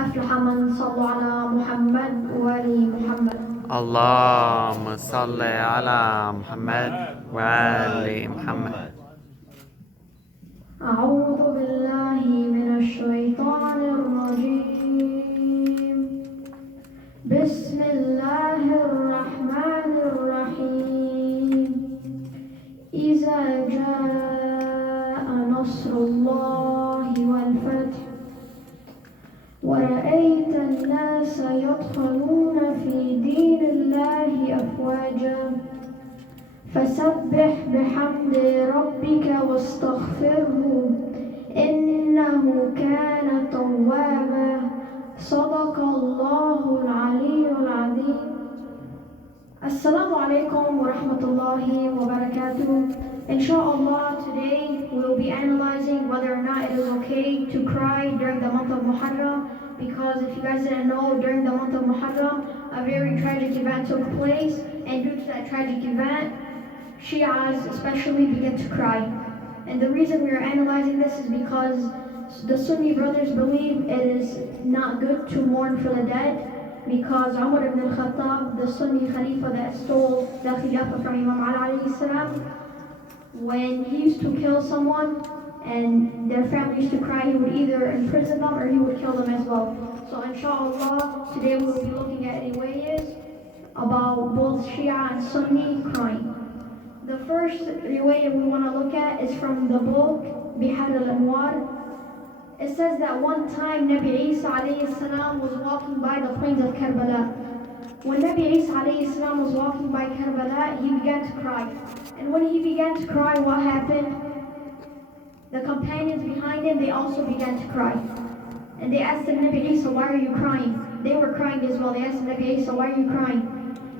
أفلح من صلى على محمد وآل محمد. اللهم صل على محمد وآل محمد. أعوذ بالله من الشيطان الرجيم. بسم الله الرحمن الرحيم. إذا جاء نصر الله والفتح ورأيت الناس يدخلون في دين الله أفواجا فسبح بحمد ربك واستغفره إنه كان توابا. صدق الله العلي العظيم. Assalamu alaikum wa rahmatullahi wa barakatuh. Inshallah, today we will be analyzing whether or not it is okay to cry during the month of Muharram, because if you guys didn't know, during the month of Muharram, a very tragic event took place, and due to that tragic event, Shias especially began to cry. And the reason we are analyzing this is because the Sunni brothers believe it is not good to mourn for the dead, because Umar ibn al-Khattab, the Sunni Khalifa that stole the Khilafah from Imam Ali alayhi salam, when he used to kill someone and their family used to cry, he would either imprison them or he would kill them as well. So inshallah, today we will be looking at riwayas about both Shia and Sunni crying. The first riwayah we want to look at is from the book Bihar al-Anwar. It says that one time Nabi Isa alayhi salam was walking by the plains of Karbala. When Nabi Isa alayhi salam was walking by Karbala, he began to cry. And when he began to cry, what happened? The companions behind him, they also began to cry. And they asked him, Nabi Isa, why are you crying? They were crying as well. They asked him, Nabi Isa, why are you crying?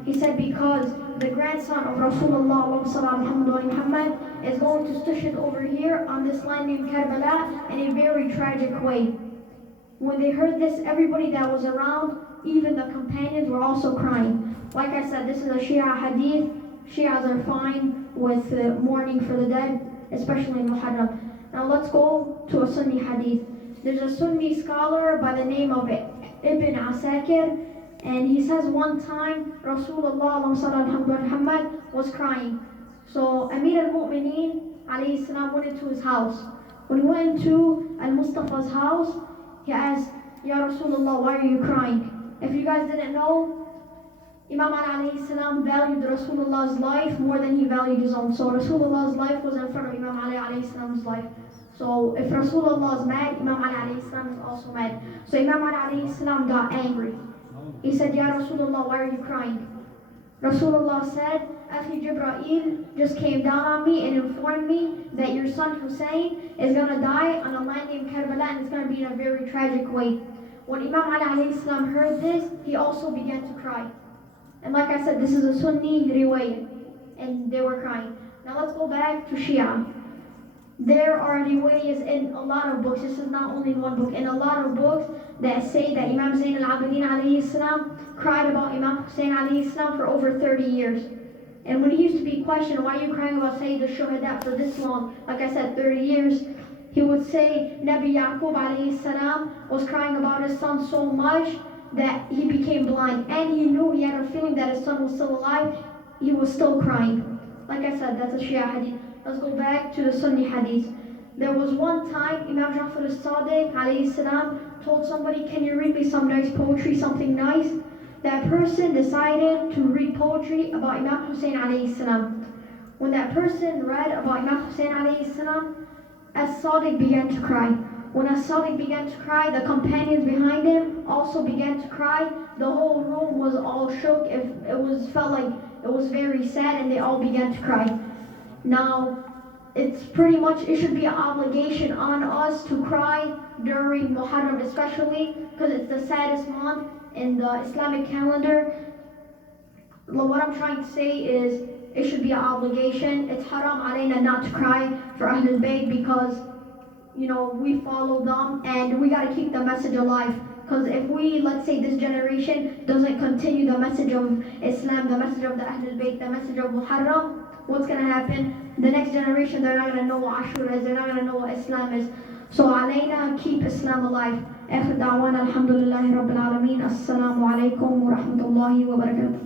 He said, because the grandson of Rasulullah Muhammad is going to stushid over here on this land named Karbala in a very tragic way. When they heard this, everybody that was around, even the companions, were also crying. Like I said, this is a Shia hadith. Shias are fine with mourning for the dead, especially in Muharram. Now let's go to a Sunni hadith. There's a Sunni scholar by the name of Ibn Asakir, and he says one time Rasulullah Muhammad was crying. So Amir al-Mu'mineen alayhi salam went into his house. When he went into al-Mustafa's house, he asked, Ya Rasulullah, why are you crying? If you guys didn't know, Imam Ali alayhi salam valued Rasulullah's life more than he valued his own. So Rasulullah's life was in front of Imam Ali alayhi salam's life. So if Rasulullah is mad, Imam Ali alayhi salam is also mad. So Imam Ali alayhi salam got angry. He said, Ya Rasulullah, why are you crying? Rasulullah said, Akhi Jibreel just came down on me and informed me that your son Hussien is going to die on a land named Karbala, and it's going to be in a very tragic way. When Imam Ali alayhi salam heard this, he also began to cry. And like I said, this is a Sunni riwayah, and they were crying. Now let's go back to Shia. There are riwayahs in a lot of books. This is not only in one book. In a lot of books that say that Imam Zayn al-Abidin alayhi salam cried about Imam Husayn alayhi salam for over 30 years. And when he used to be questioned, why are you crying about Sayyid al-Shuhada for this long? Like I said, 30 years. He would say Nabi Yaqub alayhi salam was crying about his son so much that he became blind. And he knew, he had a feeling that his son was still alive. He was still crying. Like I said, that's a Shia hadith. Let's go back to the Sunni hadith. There was one time Imam Ja'far as-Sadiq alayhi salam told somebody, can you read me some nice poetry, something nice? That person decided to read poetry about Imam Hussein alayhi salam. When that person read about Imam Hussein alayhi salam, as-Sadiq began to cry. When as-Sadiq began to cry, the companions behind him also began to cry. The whole room was all shook. Felt like it was very sad, and they all began to cry. Now, it should be an obligation on us to cry during Muharram, especially because it's the saddest month in the Islamic calendar. What I'm trying to say is, it should be an obligation. It's haram alayna not to cry for Ahlul Bayt, because we follow them, and we got to keep the message alive. Because if we, let's say, this generation doesn't continue the message of Islam, the message of the Ahlul Bayt, the message of Muharram, what's going to happen? The next generation, they're not going to know what Ashura is, they're not going to know what Islam is. So alayna, keep Islam alive. آخر دعوانا الحمد لله رب العالمين. السلام عليكم ورحمة الله وبركاته.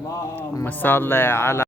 اللهم صل على